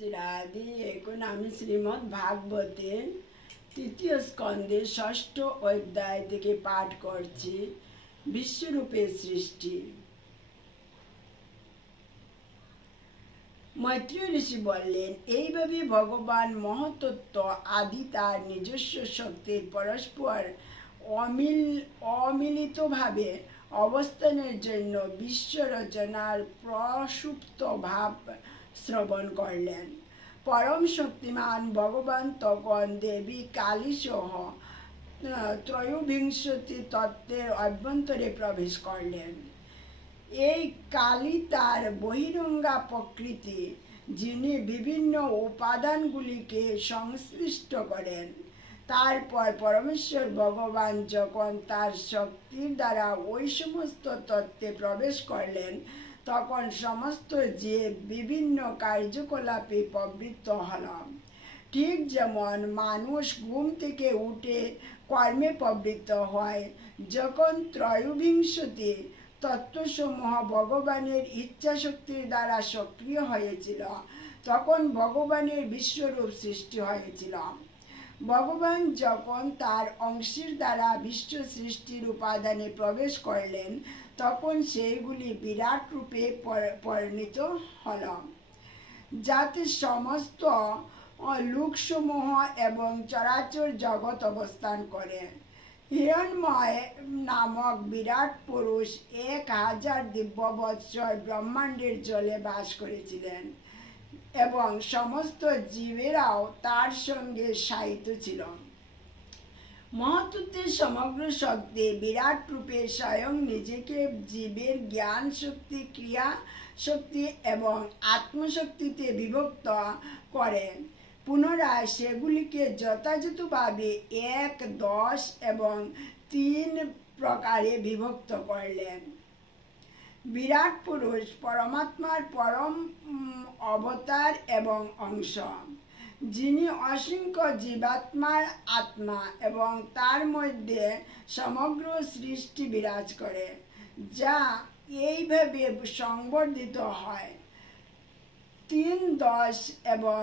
রাধে। এখন আমি শ্রীমদ্ ভাগবতের তৃতীয় স্কন্ধের ষষ্ঠ অধ্যায় থেকে পাঠ করছি। বিশ্বরূপের সৃষ্টি। মৈত্রেয় ঋষি বললেন, এইভাবে ভগবান মহত্তত্ত্ব আদি তার নিজস্ব শক্তির পরস্পর অমিলিতভাবে অবস্থানের জন্য বিশ্ব রচনার প্রসুপ্ত ভাব শ্রবণ করলেন। পরম শক্তিমান ভগবান তখন দেবী কালী সহ ত্রয়োবিংশতি তত্ত্বের অভ্যন্তরে প্রবেশ করলেন। এই কালী তার বহিরঙ্গা প্রকৃতি, যিনি বিভিন্ন উপাদানগুলিকে সংশ্লিষ্ট করেন। তারপর পরমেশ্বর ভগবান যখন তার শক্তির দ্বারা ওই সমস্ত তত্ত্বে প্রবেশ করলেন, তখন সমস্ত জীব বিভিন্ন কার্যকলাপে প্রবৃত্ত হল। ঠিক যেমন মানুষ ঘুম থেকে উঠে কর্মে প্রবৃত্ত হয়, যখন ত্রয়োবিংশতি তত্ত্বসমূহ ভগবানের ইচ্ছাশক্তির দ্বারা সক্রিয় হয়েছিল, তখন ভগবানের বিশ্বরূপ সৃষ্টি হয়েছিল। ভগবান যখন তার অংশের দ্বারা বিশ্ব সৃষ্টির উপাদানে প্রবেশ করলেন, তখন সেইগুলি বিরাট রূপে পরিণত হল, যাতে সমস্ত লোকসমূহ এবং চরাচর জগৎ অবস্থান করে। হিরণ্ময় নামক বিরাট পুরুষ 1000 দিব্য বৎসর ব্রহ্মাণ্ডের জলে বাস করেছিলেন এবং সমস্ত জীবেরাও তার সঙ্গে শায়িত ছিল। মহত্ত্বের সমগ্র শক্তি বিরাট রূপে স্বয়ং নিজেকে জীবের জ্ঞান শক্তি, ক্রিয়া শক্তি এবং আত্মশক্তিতে বিভক্ত করে পুনরায় সেগুলিকে যথাযথভাবে 1, 10 এবং 3 প্রকারে বিভক্ত করলেন। বিরাট পুরুষ পরমাত্মার পরম অবতার এবং অংশ, যিনি অসংখ্য জীবাত্মার আত্মা এবং তার মধ্যে সমগ্র সৃষ্টি বিরাজ করে, যা এইভাবে সংবর্ধিত হয়। 3, 10 এবং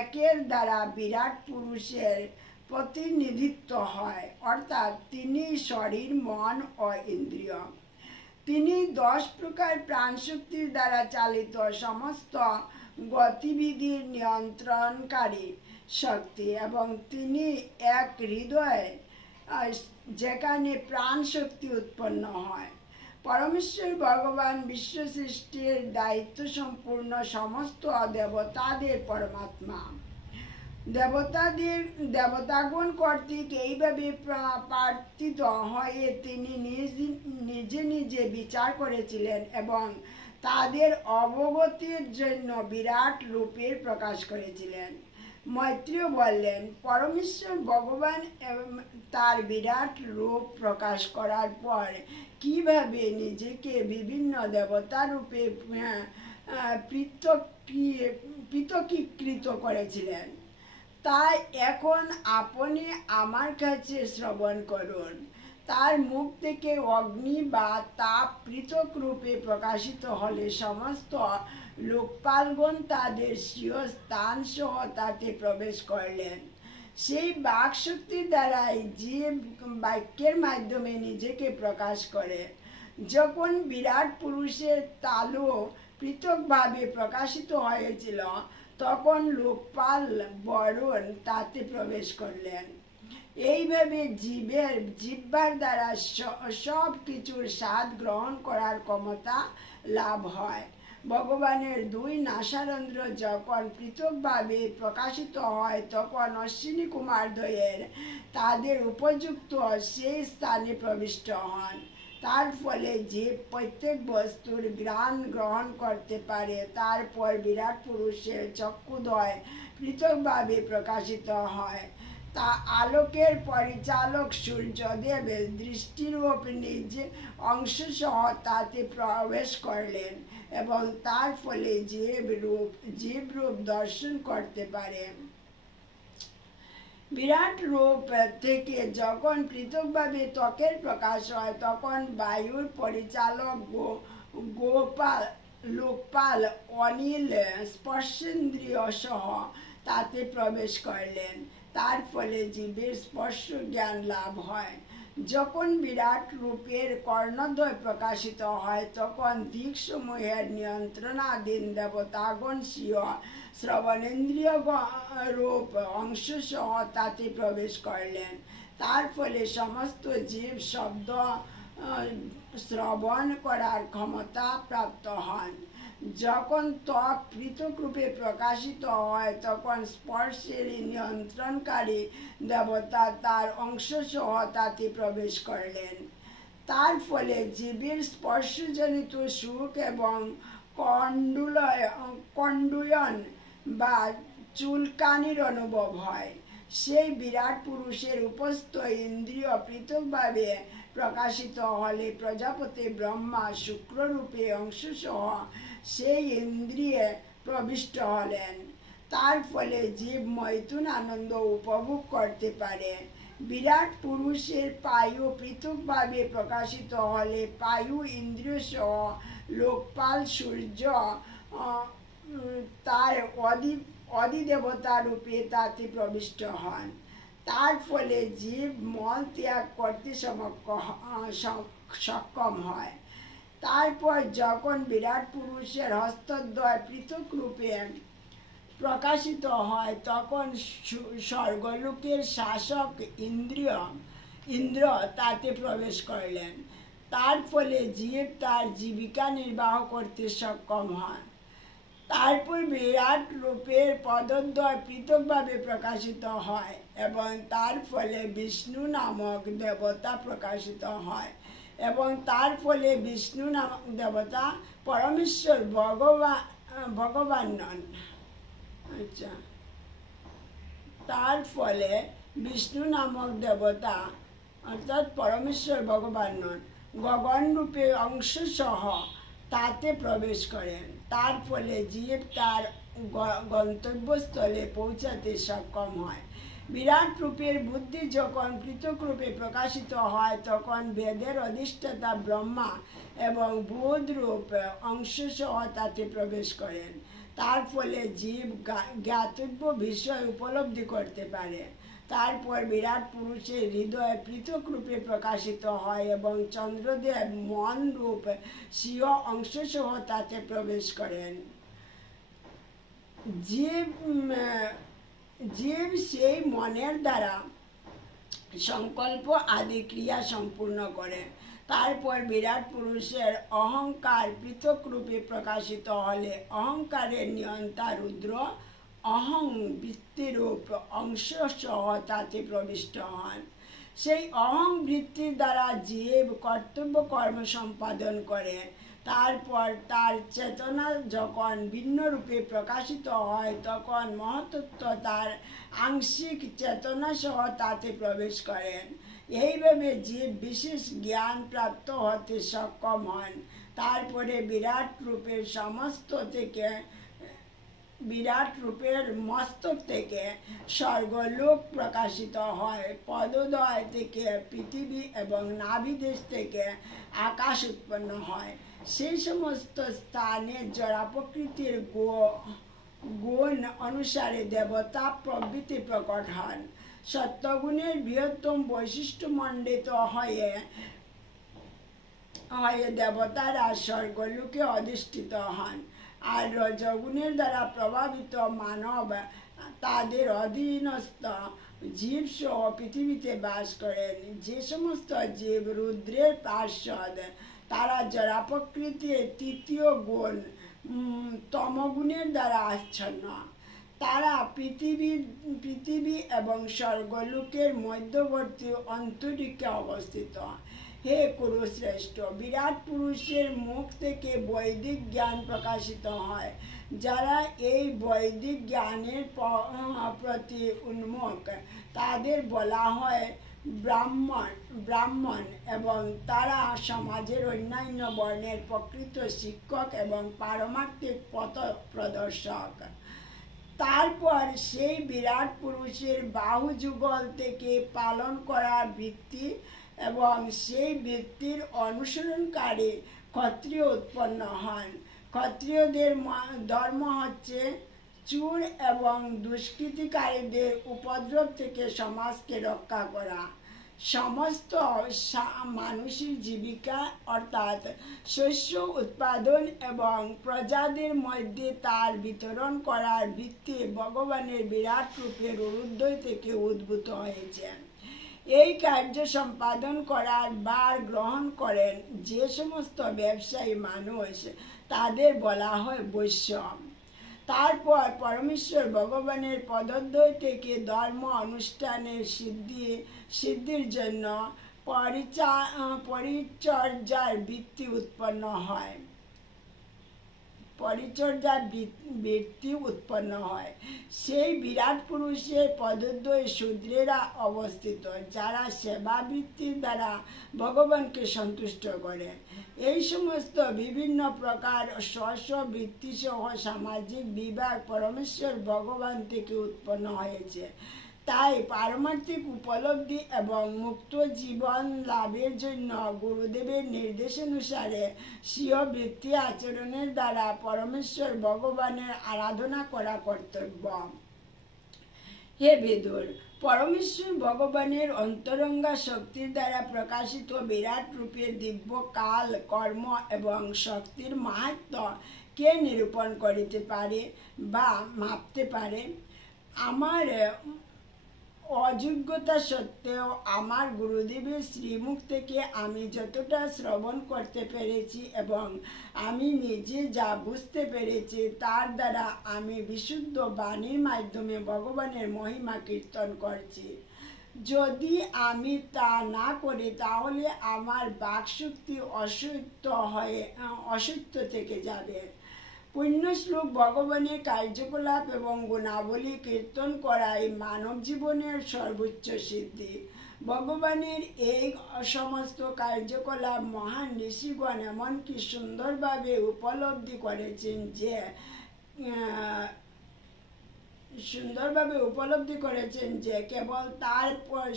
1-এর দ্বারা বিরাট পুরুষের প্রতিনিধিত্ব হয়, অর্থাৎ তিনি শরীর, মন ও ইন্দ্রিয়। তিনি 10 প্রকার প্রাণশক্তির দ্বারা চালিত সমস্ত গতিবিধির নিয়ন্ত্রণকারী শক্তি এবং তিনি এক হৃদয়, যেখানে প্রাণ শক্তি উৎপন্ন হয়। পরমেশ্বর ভগবান বিশ্ব সৃষ্টির দায়িত্ব সম্পূর্ণ সমস্ত দেবতাদের পরমাত্মা। দেবতাগণ কর্তৃক এইভাবে প্রার্থিত হয়ে তিনি নিজে নিজে বিচার করেছিলেন এবং তাদের অবগতির জন্য বিরাট রূপের প্রকাশ করেছিলেন। মৈত্রেয় বললেন, পরমেশ্বর ভগবান তার বিরাট রূপ প্রকাশ করার পর কিভাবে নিজেকে বিভিন্ন দেবতা রূপে পৃথকীকৃত করেছিলেন, তাই এখন আপনি আমার কাছে শ্রবণ করুন। তার মুখ থেকে অগ্নি বা তাপ পৃথক রূপে প্রকাশিত হলে সমস্ত লোকপালগণ তাদের স্বীয় স্থান সহ তাতে প্রবেশ করলেন। সেই বাক শক্তির দ্বারাই যে বাক্যের মাধ্যমে নিজেকে প্রকাশ করে। যখন বিরাট পুরুষের তালু পৃথকভাবে প্রকাশিত হয়েছিল, তখন লোকপাল বরুণ তাতে প্রবেশ করলেন। এইভাবে জিহ্বার দ্বারা সব কিছুর স্বাদ গ্রহণ করার ক্ষমতা লাভ হয়। ভগবানের 2 নাসারন্ধ্র যখন পৃথকভাবে প্রকাশিত হয়, তখন অশ্বিনী কুমারদ্বয়ের তাদের উপযুক্ত সেই স্থানে প্রবিষ্ট হন। তার ফলে যে প্রত্যেক বস্তুর ঘ্রাণ গ্রহণ করতে পারে। তারপর বিরাট পুরুষের চক্ষুদ্বয় পৃথকভাবে প্রকাশিত হয়। তা আলোকের পরিচালক সূর্যদেবের দৃষ্টিরূপ নিজ অংশসহ তাতে প্রবেশ করলেন এবং তার ফলে জীবরূপ দর্শন করতে পারে। বিরাট রূপ থেকে যখন পৃথকভাবে ত্বকের প্রকাশ হয়, তখন বায়ুর পরিচালক লোকপাল অনিল স্পর্শেন্দ্রিয় সহ তাতে প্রবেশ করলেন। তার ফলে জীবের স্পর্শ জ্ঞান লাভ হয়। যখন বিরাট রূপের কর্ণদ্বয় প্রকাশিত হয় তখন দিকসমূহের নিয়ন্ত্রণাধীন দেবতাগণ স্বীয় শ্রবণেন্দ্রিয় রূপ অংশ সহ তাতে প্রবেশ করলেন। তার ফলে সমস্ত জীব শব্দ শ্রবণ করার ক্ষমতা প্রাপ্ত হন। যখন ত্বক পৃথক রূপে প্রকাশিত হয় তখন স্পর্শের নিয়ন্ত্রণকারী দেবতা তার অংশ সহ তাতে প্রবেশ করলেন। তার ফলে জীবের স্পর্শজনিত সুখ এবং কণ্ডুয়ন বা চুলকানির অনুভব হয়। সেই বিরাট পুরুষের উপস্থ ইন্দ্রিয় পৃথকভাবে প্রকাশিত হলে প্রজাপতি ব্রহ্মা শুক্ররূপে অংশ সহ সেই ইন্দ্রিয়ে প্রবিষ্ট হলেন। তার ফলে জীব মৈথুন আনন্দ উপভোগ করতে পারে। বিরাট পুরুষের পায়ু পৃথকভাবে প্রকাশিত হলে পায়ু ইন্দ্রিয় সহ লোকপাল সূর্য তার অধিদেবতা রূপে তাতে প্রবিষ্ট হন। তার ফলে জীব মল ত্যাগ করতে সক্ষম হয়। তারপর যখন বিরাট পুরুষের হস্তদ্বয় পৃথক রূপে প্রকাশিত হয় তখন স্বর্গলোকের শাসক ইন্দ্র তাতে প্রবেশ করলেন। তার ফলে জীব তার জীবিকা নির্বাহ করতে সক্ষম হয়। তারপর বিরাট রূপের পদদ্বয় পৃথকভাবে প্রকাশিত হয় এবং তার ফলে বিষ্ণু নামক দেবতা প্রকাশিত হয় এবং তার ফলে বিষ্ণু নামক দেবতা পরমেশ্বর ভগবান নন। আচ্ছা, তার ফলে বিষ্ণু নামক দেবতা অর্থাৎ পরমেশ্বর ভগবান নন গগন রূপে অংশ সহ তাতে প্রবেশ করেন। তার ফলে জীব তার গন্তব্যস্থলে পৌঁছাতে সক্ষম হয়। বিরাট রূপের বুদ্ধি যখন পৃথক রূপে প্রকাশিত হয় তখন বেদের অধিষ্ঠাতা ব্রহ্মা এবং বোধ রূপ অংশ সহ তাতে প্রবেশ করেন। তার ফলে জীব জ্ঞাতব্য বিষয় উপলব্ধি করতে পারে। তারপর বিরাট পুরুষের হৃদয়ে পৃথক রূপে প্রকাশিত হয় এবং চন্দ্রদেব মন রূপ স্বীয় অংশ সহ তাতে প্রবেশ করেন। জীব সেই মনের দ্বারা সংকল্প আদি ক্রিয়া সম্পূর্ণ করে। তারপর বিরাট পুরুষের অহংকার পৃথক রূপে প্রকাশিত হলে অহংকারের নিয়ন্তা রুদ্র অহং বৃত্তিরূপ অংশ সহ তাতে প্রবিষ্ট হন। সেই অহং বৃত্তির দ্বারা জীব কর্তব্য কর্ম সম্পাদন করে। তারপর তার চেতনা যখন ভিন্ন রূপে প্রকাশিত হয় তখন মহত্তত্ত্ব তার আংশিক চেতনা সহ তাতে প্রবেশ করেন। এইভাবে জীব বিশেষ জ্ঞান প্রাপ্ত হতে সক্ষম হন। তারপরে বিরাট রূপের মস্তক থেকে স্বর্গলোক প্রকাশিত হয়। পদদ্বয় থেকে পৃথিবী এবং নাভিদেশ থেকে আকাশ উৎপন্ন হয়। সেই সমস্ত স্থানে জড়া প্রকৃতির গুণ অনুসারে দেবতা প্রভৃতি প্রকট হন। সত্যগুণের বৃহত্তম বৈশিষ্ট্য মণ্ডিত হয়ে দেবতারা স্বর্গলোকে অধিষ্ঠিত হন, আর রজগুণের দ্বারা প্রভাবিত মানব তাদের অধীনস্থ জীব সহ পৃথিবীতে বাস করেন। যে সমস্ত জীব রুদ্রের পার্ষদ তারা জড়া প্রকৃতির তৃতীয় গুণ তমগুণের দ্বারা আচ্ছন্ন। তারা পৃথিবী এবং স্বর্গলোকের মধ্যবর্তী অন্তরিক্ষে অবস্থিত। হে কুরুশ্রেষ্ঠ, বিরাট পুরুষের মুখ থেকে বৈদিক জ্ঞান প্রকাশিত হয়। যারা এই বৈদিক জ্ঞানের প্রতি উন্মুখ তাদের বলা হয় ব্রাহ্মণ এবং তারা সমাজের অন্যান্য বর্ণের প্রকৃত শিক্ষক এবং পারমার্থিক পথ প্রদর্শক। তারপর সেই বিরাট পুরুষের বাহুযুগল থেকে পালন করা বৃত্তি এবং সেই বৃত্তির অনুসরণকারী ক্ষত্রিয় উৎপন্ন হন। ক্ষত্রিয়দের ধর্ম হচ্ছে চোর এবং দুষ্কৃতিকারীদের উপদ্রব থেকে সমাজকে রক্ষা করা। সমস্ত মানুষের জীবিকা অর্থাৎ শস্য উৎপাদন এবং প্রজাদের মধ্যে তার বিতরণ করার ভিত্তি ভগবানের বিরাট রূপের ঊর্ধ্ব থেকে উদ্ভূত হয়েছে। এই কার্য সম্পাদন করার ভার গ্রহণ করেন যে সমস্ত ব্যবসায়ী মানুষ, তাদের বলা হয় বৈশ্য। তারপর পরমেশ্বর ভগবানের পদদ্বয় থেকে ধর্ম অনুষ্ঠানের সিদ্ধির জন্য পরিচর্যার বৃত্তি উৎপন্ন হয়। সেই বিরাট পুরুষের পদদ্বয়ে শূদ্রেরা অবস্থিত, যারা সেবা বৃত্তির দ্বারা ভগবানকে সন্তুষ্ট করে। এই সমস্ত বিভিন্ন প্রকার স্ব বৃত্তি সহ সামাজিক বিভাগ পরমেশ্বর ভগবান থেকে উৎপন্ন হয়েছে। তাই পারমার্থিক উপলব্ধি এবং মুক্ত জীবন লাভের জন্য গুরুদেবের নির্দেশানুসারে স্বীয় বৃত্তি আচরণের দ্বারা পরমেশ্বর ভগবানের আরাধনা করা কর্তব্য। হে বিদুর, পরমেশ্বর ভগবানের অন্তরঙ্গা শক্তির দ্বারা প্রকাশিত বিরাট রূপের দিব্য কাল, কর্ম এবং শক্তির মাহাত্ম্য কে নিরূপণ করিতে পারে বা মাপতে পারে? আমার অযোগ্যতা সত্ত্বেও আমার গুরুদেবের শ্রীমুখ থেকে আমি যতটা শ্রবণ করতে পেরেছি এবং আমি নিজে যা বুঝতে পেরেছি, তার দ্বারা আমি বিশুদ্ধ বাণীর মাধ্যমে ভগবানের মহিমা কীর্তন করছি। যদি আমি তা না করি তাহলে আমার বাকশক্তি অসত্য থেকে যাবে। পুণ্যশ্লোক ভগবানের কার্যকলাপ এবং গুণাবলী কীর্তন করাই মানব জীবনের সর্বোচ্চ সিদ্ধি। ভগবানের এই সমস্ত কার্যকলাপ মহান ঋষিগণ এমনকি সুন্দরভাবে উপলব্ধি করেছেন যে কেবল তার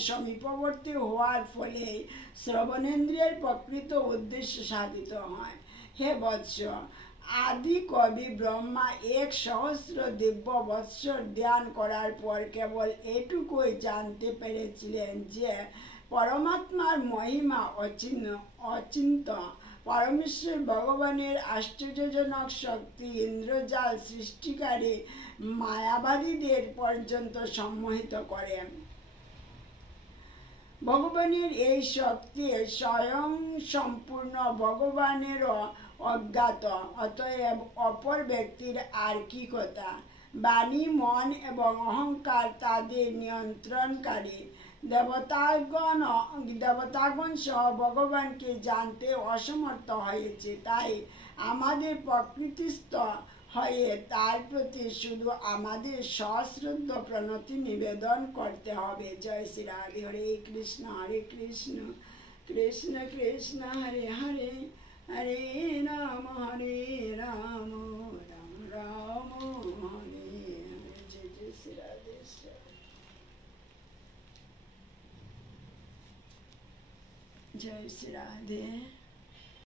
সমীপবর্তী হওয়ার ফলে শ্রবণেন্দ্রিয়ের প্রকৃত উদ্দেশ্য সাধিত হয়। হে বৎস, আদি কবি ব্রহ্মা 1,000 দিব্য বৎসর ধ্যান করার পর কেবল এটুকুই জানতে পেরেছিলেন যে পরমাত্মার মহিমা অচিন্ত। পরমেশ্বর ভগবানের আশ্চর্যজনক শক্তি ইন্দ্রজাল সৃষ্টিকারী মায়াবাদীদের পর্যন্ত সম্মোহিত করে। ভগবানের এই শক্তি স্বয়ং সম্পূর্ণ ভগবানেরও অজ্ঞাত, অতএব অপর ব্যক্তির আর কি কথা? বাণী, মন এবং অহংকার তাদের নিয়ন্ত্রণকারী। দেবতাগণ সহ ভগবানকে জানতে অসমর্থ হয়েছে। তাই আমাদের প্রকৃতিস্থ হয়ে তার প্রতি শুধু আমাদের সশ্রদ্ধ প্রণতি নিবেদন করতে হবে। জয় শ্রী রাধে। হরে কৃষ্ণ কৃষ্ণ কৃষ্ণ হরে হরে, হরে রাম রাম রাম হরে হরে। জয় জয় শ্রী রাধে। জয় শ্রী রাধে।